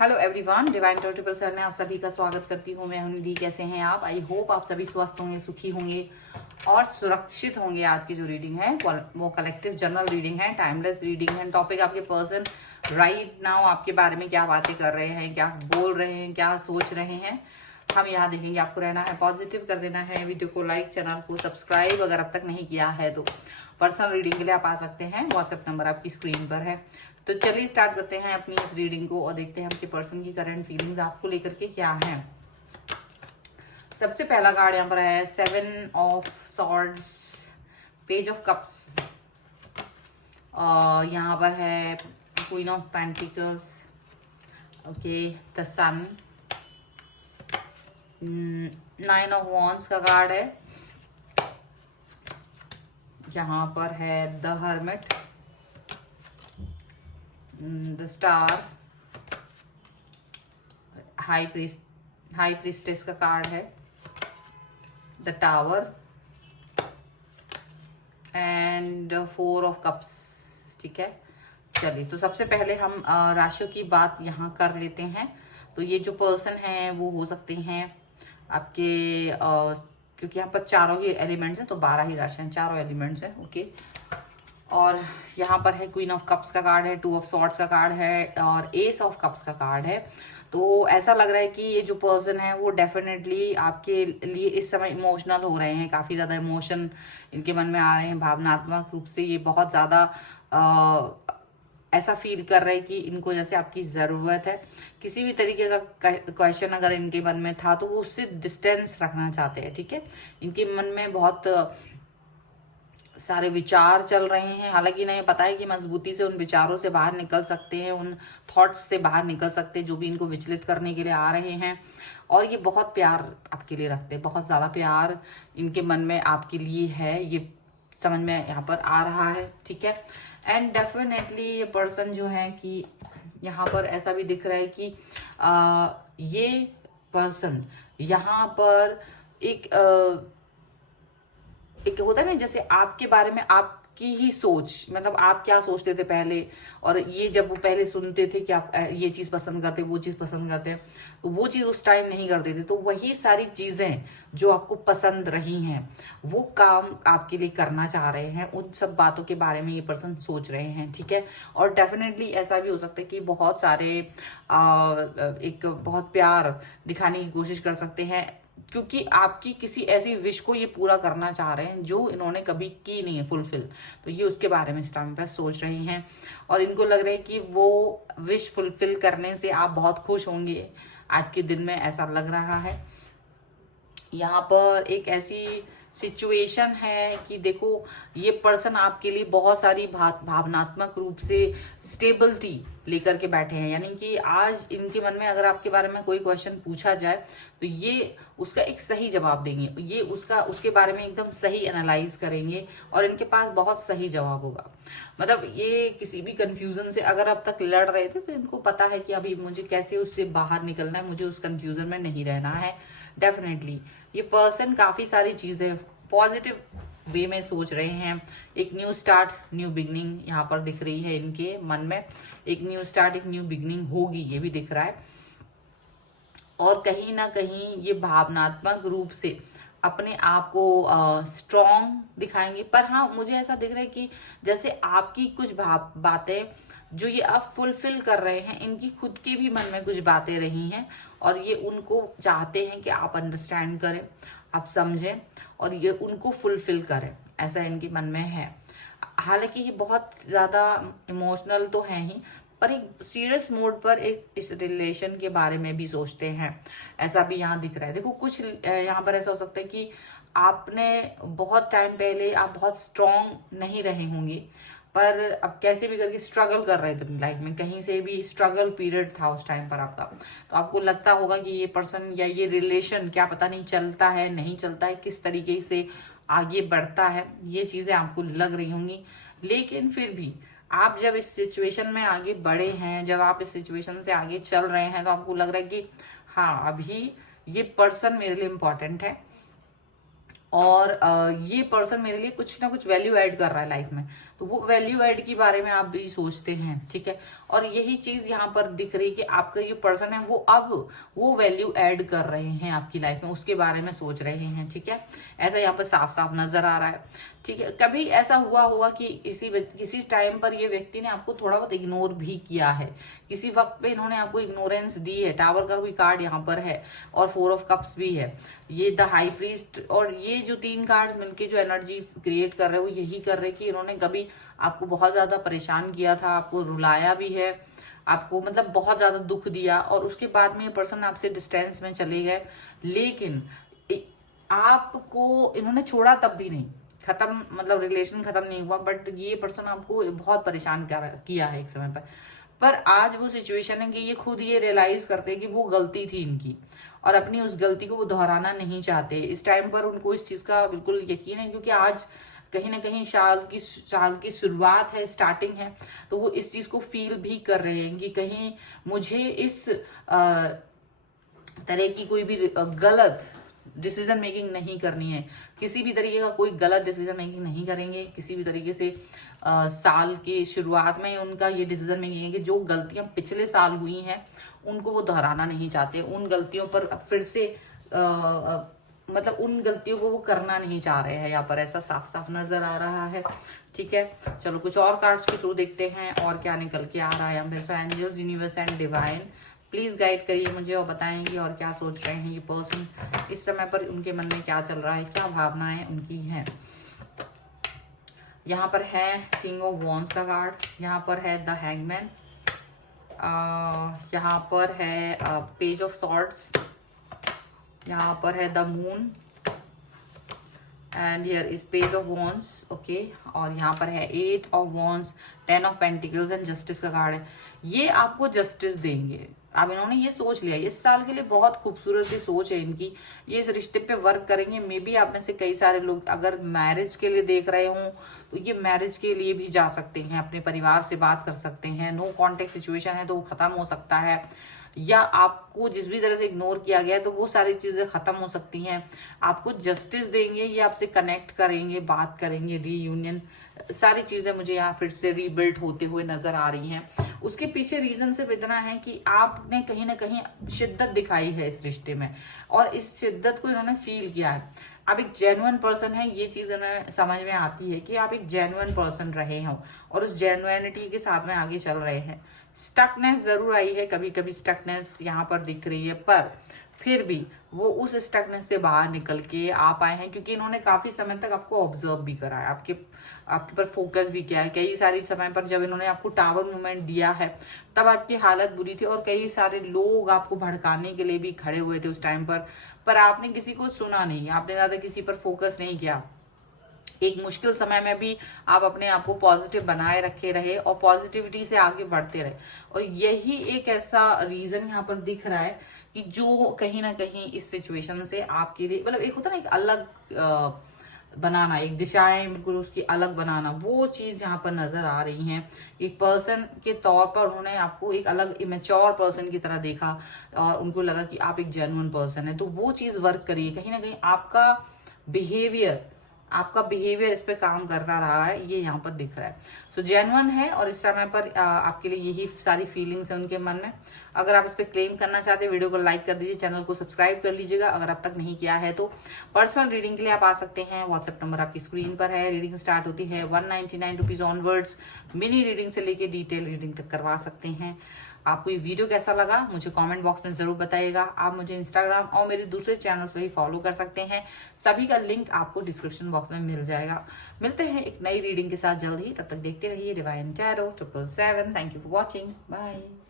Hello everyone, divine टॉटिकल sir में आप सभी का स्वागत करती हूँ। मैं हूं निधि। कैसे हैं आप? आई होप आप सभी स्वस्थ होंगे, सुखी होंगे और सुरक्षित होंगे। आज की जो रीडिंग है वो कलेक्टिव जनरल रीडिंग है, टाइमलेस रीडिंग है। टॉपिक आपके पर्सन राइट नाउ आपके बारे में क्या बातें कर रहे हैं, क्या बोल रहे हैं, क्या सोच रहे हैं, हम यहाँ देखेंगे। आपको रहना है पॉजिटिव, कर देना है वीडियो को लाइक, चैनल को सब्सक्राइब अगर अब तक नहीं किया है तो। पर्सनल रीडिंग के लिए आप आ सकते हैं, व्हाट्सएप नंबर आपकी स्क्रीन पर है। तो चलिए स्टार्ट करते हैं अपनी इस रीडिंग को और देखते हैं आपके पर्सन की करंट फीलिंग्स आपको लेकर के क्या है। सबसे पहला कार्ड यहाँ पर है 7 of swords, page of cups, यहाँ पर है queen of pentacles, okay, the sun, 9 of wands का कार्ड है, यहाँ पर है the hermit, the star, high priestess का कार्ड है, the tower and 4 of cups. ठीक है, चलिए तो सबसे पहले हम राशियों की बात यहाँ कर लेते हैं। तो ये जो पर्सन है वो हो सकते हैं आपके क्योंकि यहाँ पर चारों ही एलिमेंट्स हैं तो 12 ही राशियाँ, चारों एलिमेंट्स हैं, ओके। और यहाँ पर है क्वीन ऑफ कप्स का कार्ड है, 2 ऑफ सॉर्ड्स का कार्ड है और एस ऑफ कप्स का कार्ड है। तो ऐसा लग रहा है कि ये जो पर्सन है वो डेफिनेटली आपके लिए इस समय इमोशनल हो रहे हैं, काफ़ी ज़्यादा इमोशन इनके मन में आ रहे हैं। भावनात्मक रूप से ये बहुत ज़्यादा ऐसा फील कर रहे हैं कि इनको जैसे आपकी ज़रूरत है। किसी भी तरीके का क्वेश्चन अगर इनके मन में था तो वो उससे डिस्टेंस रखना चाहते हैं। ठीक है, इनके मन में बहुत सारे विचार चल रहे हैं, हालांकि इन्हें पता है कि मजबूती से उन विचारों से बाहर निकल सकते हैं, उन थॉट्स से बाहर निकल सकते हैं जो भी इनको विचलित करने के लिए आ रहे हैं। और ये बहुत प्यार आपके लिए रखते हैं, बहुत ज़्यादा प्यार इनके मन में आपके लिए है, ये समझ में यहाँ पर आ रहा है। ठीक है, एंड डेफिनेटली ये पर्सन जो है कि यहाँ पर ऐसा भी दिख रहा है कि ये पर्सन यहाँ पर एक होता है ना, जैसे आपके बारे में आपकी ही सोच, मतलब आप क्या सोचते थे पहले, और ये जब वो पहले सुनते थे कि आप ये चीज़ पसंद करते, वो चीज़ पसंद करते हैं, तो वो चीज़ उस टाइम नहीं करते थे, तो वही सारी चीज़ें जो आपको पसंद रही हैं वो काम आपके लिए करना चाह रहे हैं। उन सब बातों के बारे में ये पर्सन सोच रहे हैं। ठीक है, और डेफिनेटली ऐसा भी हो सकता है कि बहुत सारे एक बहुत प्यार दिखाने की कोशिश कर सकते हैं क्योंकि आपकी किसी ऐसी विश को ये पूरा करना चाह रहे हैं जो इन्होंने कभी की नहीं है फुलफिल। तो ये उसके बारे में इस टाइम पर सोच रहे हैं और इनको लग रहा है कि वो विश फुलफिल करने से आप बहुत खुश होंगे आज के दिन में, ऐसा लग रहा है। यहाँ पर एक ऐसी सिचुएशन है कि देखो ये पर्सन आपके लिए बहुत सारी भावनात्मक रूप से स्टेबिलिटी लेकर के बैठे हैं, यानी कि आज इनके मन में अगर आपके बारे में कोई क्वेश्चन पूछा जाए तो ये उसका एक सही जवाब देंगे, ये उसके बारे में एकदम सही एनालाइज करेंगे और इनके पास बहुत सही जवाब होगा। मतलब ये किसी भी कंफ्यूजन से अगर अब तक लड़ रहे थे तो इनको पता है कि अभी मुझे कैसे उससे बाहर निकलना है, मुझे उस कंफ्यूजन में नहीं रहना है। डेफिनेटली ये पर्सन काफी सारी चीजें पॉजिटिव वे में सोच रहे हैं। एक न्यू स्टार्ट, न्यू बिगनिंग यहाँ पर दिख रही है इनके मन में। एक न्यू स्टार्ट, एक न्यू बिगनिंग होगी, ये भी दिख रहा है। और कहीं ना कहीं ये भावनात्मक रूप से अपने आप को स्ट्रॉन्ग दिखाएंगे। पर हाँ, मुझे ऐसा दिख रहा है कि जैसे आपकी कुछ बातें जो ये अब फुलफिल कर रहे हैं, इनकी खुद के भी मन में कुछ बातें रही हैं और ये उनको चाहते हैं कि आप अंडरस्टैंड करें, आप समझें और ये उनको फुलफिल करें, ऐसा इनके मन में है। हालांकि ये बहुत ज़्यादा इमोशनल तो है ही, पर एक सीरियस मोड पर एक इस रिलेशन के बारे में भी सोचते हैं, ऐसा भी यहाँ दिख रहा है। देखो कुछ यहाँ पर ऐसा हो सकता है कि आपने बहुत टाइम पहले आप बहुत स्ट्रॉन्ग नहीं रहे होंगे, पर अब कैसे भी करके स्ट्रगल कर रहे थे अपनी लाइफ में, कहीं से भी स्ट्रगल पीरियड था उस टाइम पर आपका। तो आपको लगता होगा कि ये पर्सन या ये रिलेशन क्या पता नहीं चलता है, नहीं चलता है, किस तरीके से आगे बढ़ता है, ये चीज़ें आपको लग रही होंगी। लेकिन फिर भी आप जब इस सिचुएशन में आगे बढ़े हैं, जब आप इस सिचुएशन से आगे चल रहे हैं, तो आपको लग रहा है कि हाँ, अभी ये पर्सन मेरे लिए इम्पोर्टेंट है और ये पर्सन मेरे लिए कुछ ना कुछ वैल्यू ऐड कर रहा है लाइफ में। तो वो वैल्यू एड के बारे में आप भी सोचते हैं, ठीक है। और यही चीज यहाँ पर दिख रही है कि आपका ये पर्सन है वो अब वो वैल्यू ऐड कर रहे हैं आपकी लाइफ में, उसके बारे में सोच रहे हैं, ठीक है। ऐसा यहाँ पर साफ साफ नजर आ रहा है, ठीक है। कभी ऐसा हुआ होगा कि किसी टाइम पर ये व्यक्ति ने आपको थोड़ा बहुत इग्नोर भी किया है, किसी वक्त पे इन्होंने आपको इग्नोरेंस दी है। टावर का भी कार्ड यहाँ पर है और 4 ऑफ कप्स भी है, ये द हाई प्रीस्ट, और ये जो 3 कार्ड मिलके जो एनर्जी क्रिएट कर रहे हैं वो यही कर रहे हैं कि इन्होंने कभी आपको बहुत ज्यादा परेशान किया था, आपको रुलाया भी है, आपको मतलब बहुत ज्यादा दुख दिया, और उसके बाद में ये पर्सन आपसे डिस्टेंस में चले गए। लेकिन आपको इन्होंने छोड़ा तब भी नहीं, खत्म मतलब रिलेशन खत्म नहीं हुआ, बट ये पर्सन आपको बहुत परेशान किया है एक समय पर आज वो सिचुएशन है कि ये खुद ये रियलाइज करते हैं कि वो गलती थी इनकी, और अपनी उस गलती को वो दोहराना नहीं चाहते। इस टाइम पर उनको इस चीज का बिल्कुल यकीन है, क्योंकि आज कहीं ना कहीं साल की शुरुआत है, स्टार्टिंग है, तो वो इस चीज को फील भी कर रहे हैं कि कहीं मुझे इस तरह की कोई भी गलत डिसीजन मेकिंग नहीं करनी है, किसी भी तरीके का कोई गलत डिसीजन मेकिंग नहीं करेंगे किसी भी तरीके से। साल की शुरुआत में उनका ये डिसीजन मेकिंग है कि जो गलतियां पिछले साल हुई हैं उनको वो दोहराना नहीं चाहते, उन गलतियों पर फिर से मतलब उन गलतियों को वो करना नहीं चाह रहे हैं, यहाँ पर ऐसा साफ साफ नजर आ रहा है, ठीक है। चलो कुछ और कार्ड्स के थ्रू देखते हैं और क्या निकल के आ रहा है हमें। So angels, universe and divine, please guide करिए मुझे और बताएंगे और क्या सोच रहे हैं ये पर्सन इस समय पर, उनके मन में क्या चल रहा है, क्या भावनाएं उनकी हैं। यहाँ पर है किंग ऑफ वॉन्ड्स का कार्ड, यहाँ पर है द हैंगमैन, यहाँ पर है पेज ऑफ सॉर्ड्स, यहाँ पर है the moon, and here is page of wands, okay. और यहाँ पर है 8 of wands, 10 of pentacles and justice का कार्ड है। ये आपको जस्टिस देंगे। अब इन्होंने ये सोच लिया, इस साल के लिए बहुत खूबसूरत सी सोच है इनकी, ये इस रिश्ते पे वर्क करेंगे। मे बी आप में से कई सारे लोग अगर मैरिज के लिए देख रहे हों तो ये मैरिज के लिए भी जा सकते हैं, अपने परिवार से बात कर सकते हैं। नो कॉन्टेक्ट सिचुएशन है तो वो खत्म हो सकता है, या आपको जिस भी तरह से इग्नोर किया गया है तो वो सारी चीजें खत्म हो सकती हैं। आपको जस्टिस देंगे, ये आपसे कनेक्ट करेंगे, बात करेंगे, रीयूनियन, सारी चीजें मुझे यहाँ फिर से रीबिल्ड होते हुए नजर आ रही हैं। उसके पीछे रीजन सिर्फ इतना है कि आपने कहीं ना कहीं शिद्दत दिखाई है इस रिश्ते में, और इस शिद्दत को इन्होंने फील किया है। आप एक जेन्युइन पर्सन है, ये चीज इन्हें समझ में आती है कि आप एक जेन्युइन पर्सन रहे हो और उस जेन्युइनिटी के साथ में आगे चल रहे हैं। स्टकनेस जरूर आई है, कभी कभी स्टकनेस यहाँ पर दिख रही है, पर फिर भी वो उस स्टकनेस से बाहर निकल के आ पाए हैं, क्योंकि इन्होंने काफी समय तक आपको ऑब्जर्व भी करा है, आपके पर फोकस भी किया है। कई सारी समय पर जब इन्होंने आपको टावर मूवमेंट दिया है तब आपकी हालत बुरी थी, और कई सारे लोग आपको भड़काने के लिए भी खड़े हुए थे उस टाइम पर आपने किसी को सुना नहीं, आपने ज्यादा किसी पर फोकस नहीं किया। एक मुश्किल समय में भी आप अपने आप को पॉजिटिव बनाए रखे रहे और पॉजिटिविटी से आगे बढ़ते रहे, और यही एक ऐसा रीजन यहाँ पर दिख रहा है कि जो कहीं ना कहीं इस सिचुएशन से आपके लिए मतलब एक होता ना एक अलग बनाना, एक दिशाएं बिल्कुल उसकी अलग बनाना, वो चीज यहाँ पर नजर आ रही है। एक पर्सन के तौर पर उन्होंने आपको एक अलग इमेच्योर पर्सन की तरह देखा और उनको लगा कि आप एक जेन्युइन पर्सन है, तो वो चीज वर्क करिए। कहीं ना कहीं आपका बिहेवियर इस पे काम करता रहा है, ये यहाँ पर दिख रहा है। सो जेन्युइन है और इस समय पर आपके लिए यही सारी फीलिंग्स है उनके मन में। अगर आप इस पे क्लेम करना चाहते हैं वीडियो को लाइक कर दीजिए, चैनल को सब्सक्राइब कर लीजिएगा अगर अब तक नहीं किया है तो। पर्सनल रीडिंग के लिए आप आ सकते हैं, व्हाट्सएप नंबर आपकी स्क्रीन पर है। रीडिंग स्टार्ट होती है 199 रुपीज ऑनवर्ड्स। मिनी रीडिंग से लेके डिटेल रीडिंग तक करवा सकते हैं। आपको ये वीडियो कैसा लगा मुझे कमेंट बॉक्स में जरूर बताइएगा। आप मुझे इंस्टाग्राम और मेरे दूसरे चैनल्स पे भी फॉलो कर सकते हैं, सभी का लिंक आपको डिस्क्रिप्शन बॉक्स में मिल जाएगा। मिलते हैं एक नई रीडिंग के साथ जल्द ही, तब तक देखते रहिए Divine Tarot 777। Thank you for watching, bye.